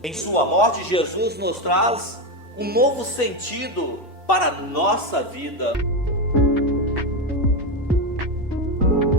Em sua morte, Jesus nos traz um novo sentido para a nossa vida.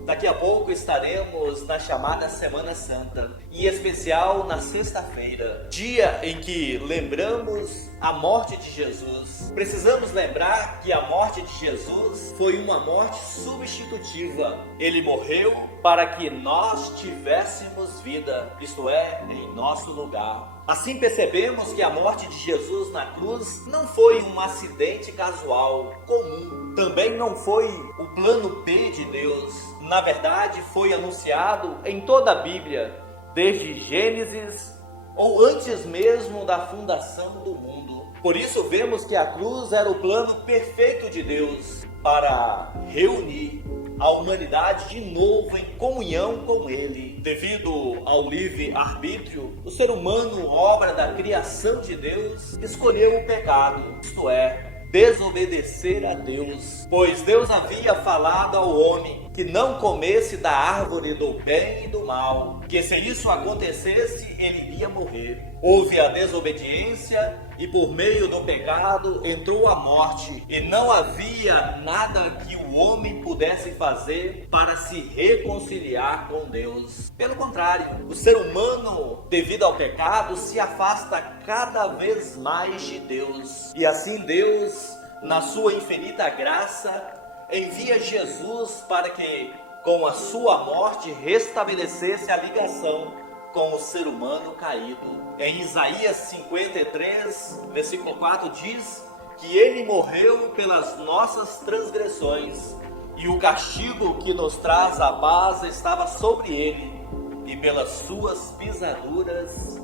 Daqui a pouco estaremos na chamada Semana Santa, em especial na sexta-feira, dia em que lembramos a morte de Jesus. Precisamos lembrar que a morte de Jesus foi uma morte substitutiva. Ele morreu para que nós tivéssemos vida, isto é, em nosso lugar. Assim percebemos que a morte de Jesus na cruz não foi um acidente casual, comum. Também não foi o plano B de Deus. Na verdade, foi anunciado em toda a Bíblia, desde Gênesis ou antes mesmo da fundação do mundo. Por isso vemos que a cruz era o plano perfeito de Deus para reunir a humanidade de novo em comunhão com Ele. Devido ao livre-arbítrio, o ser humano, obra da criação de Deus, escolheu o pecado, isto é, desobedecer a Deus, pois Deus havia falado ao homem que não comesse da árvore do bem e do mal, que se isso acontecesse, ele iria morrer. Houve a desobediência e por meio do pecado entrou a morte, e não havia nada que o homem pudesse fazer para se reconciliar com Deus. Pelo contrário, o ser humano, devido ao pecado, se afasta cada vez mais de Deus. E assim Deus, na sua infinita graça, envia Jesus para que, com a sua morte, restabelecesse a ligação com o ser humano caído. Em Isaías 53, versículo 4 diz que ele morreu pelas nossas transgressões e o castigo que nos traz a paz estava sobre ele, e pelas suas pisaduras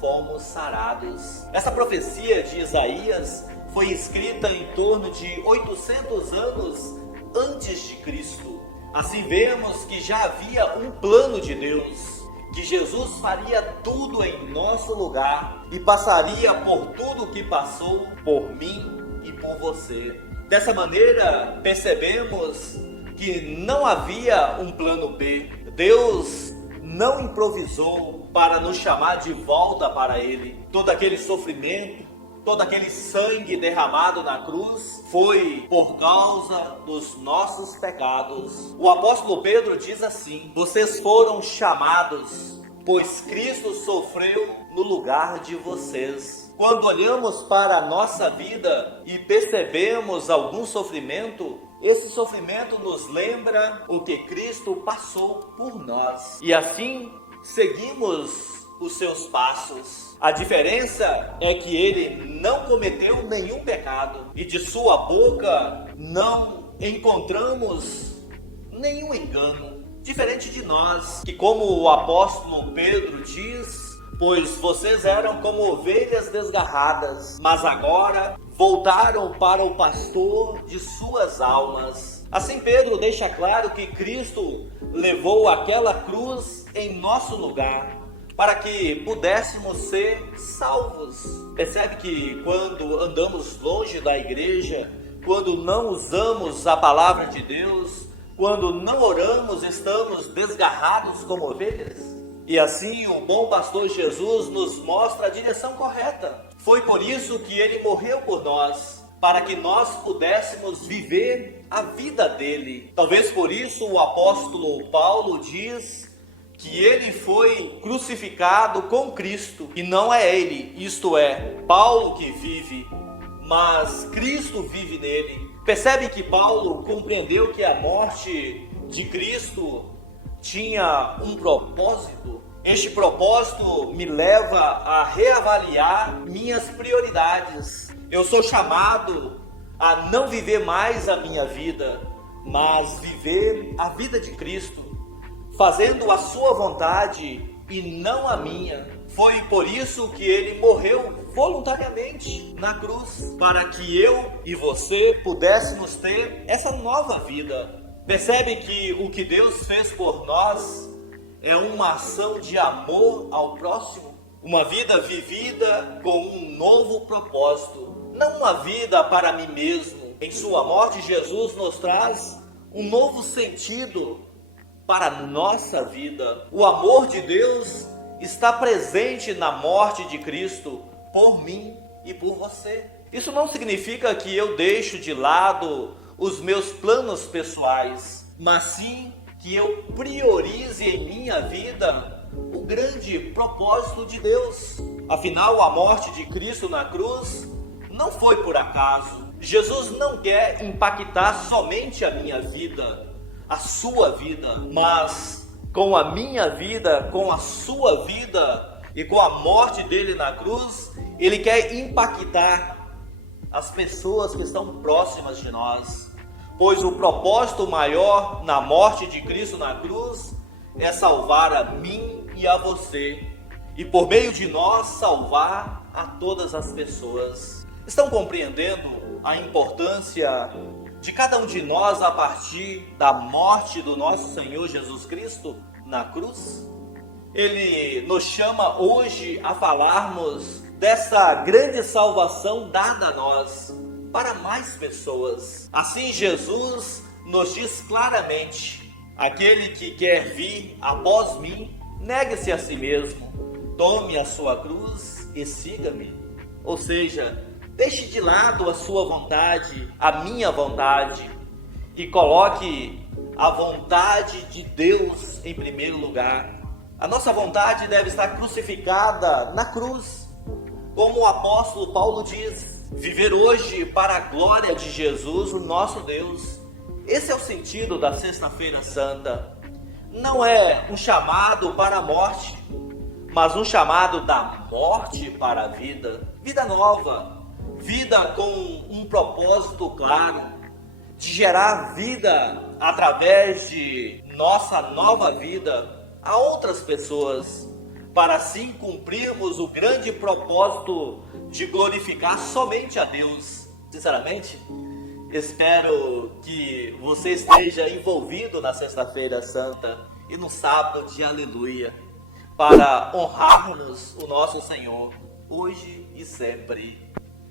fomos sarados. Essa profecia de Isaías foi escrita em torno de 800 anos antes de Cristo. Assim vemos que já havia um plano de Deus, que Jesus faria tudo em nosso lugar e passaria por tudo o que passou por mim e por você. Dessa maneira, percebemos que não havia um plano B. Deus não improvisou para nos chamar de volta para Ele. Todo aquele sofrimento, todo aquele sangue derramado na cruz foi por causa dos nossos pecados. O apóstolo Pedro diz assim: vocês foram chamados, pois Cristo sofreu no lugar de vocês. Quando olhamos para a nossa vida e percebemos algum sofrimento, esse sofrimento nos lembra o que Cristo passou por nós. E assim seguimos os seus passos. A diferença é que ele não cometeu nenhum pecado e de sua boca não encontramos nenhum engano. Diferente de nós, que como o apóstolo Pedro diz, pois vocês eram como ovelhas desgarradas, mas agora voltaram para o pastor de suas almas. Assim Pedro deixa claro que Cristo levou aquela cruz em nosso lugar, para que pudéssemos ser salvos. Percebe que quando andamos longe da igreja, quando não usamos a palavra de Deus, quando não oramos, estamos desgarrados como ovelhas? E assim o bom pastor Jesus nos mostra a direção correta. Foi por isso que ele morreu por nós, para que nós pudéssemos viver a vida dele. Talvez por isso o apóstolo Paulo diz que ele foi crucificado com Cristo, e não é ele, isto é, Paulo que vive, mas Cristo vive nele. Percebe que Paulo compreendeu que a morte de Cristo tinha um propósito. Este propósito me leva a reavaliar minhas prioridades. Eu sou chamado a não viver mais a minha vida, mas viver a vida de Cristo, fazendo a sua vontade e não a minha. Foi por isso que ele morreu voluntariamente na cruz, para que eu e você pudéssemos ter essa nova vida. Percebe que o que Deus fez por nós é uma ação de amor ao próximo, uma vida vivida com um novo propósito, não uma vida para mim mesmo. Em sua morte, Jesus nos traz um novo sentido para a nossa vida. O amor de Deus está presente na morte de Cristo por mim e por você. Isso não significa que eu deixo de lado os meus planos pessoais, mas sim que eu priorize em minha vida o grande propósito de Deus. Afinal, a morte de Cristo na cruz não foi por acaso. Jesus não quer impactar somente a minha vida, a sua vida, mas com a minha vida, com a sua vida e com a morte dele na cruz, ele quer impactar as pessoas que estão próximas de nós. Pois o propósito maior na morte de Cristo na cruz é salvar a mim e a você, e por meio de nós salvar a todas as pessoas. Estão compreendendo a importância de cada um de nós a partir da morte do nosso Senhor Jesus Cristo na cruz? Ele nos chama hoje a falarmos dessa grande salvação dada a nós para mais pessoas. Assim, Jesus nos diz claramente: aquele que quer vir após mim, negue-se a si mesmo, tome a sua cruz e siga-me. Ou seja, deixe de lado a sua vontade, a minha vontade, e coloque a vontade de Deus em primeiro lugar. A nossa vontade deve estar crucificada na cruz. Como o apóstolo Paulo diz, viver hoje para a glória de Jesus, o nosso Deus. Esse é o sentido da Sexta-feira Santa. Não é um chamado para a morte, mas um chamado da morte para a vida. Vida nova, vida com um propósito claro, de gerar vida através de nossa nova vida a outras pessoas, para assim cumprirmos o grande propósito de glorificar somente a Deus. Sinceramente, espero que você esteja envolvido na Sexta-feira Santa e no sábado de Aleluia, para honrarmos o nosso Senhor, hoje e sempre.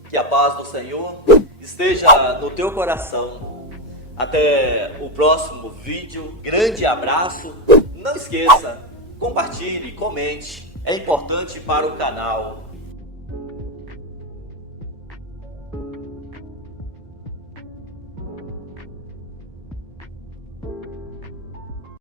Que a paz do Senhor esteja no teu coração. Até o próximo vídeo. Grande abraço. Não esqueça, compartilhe, comente. É importante para o canal.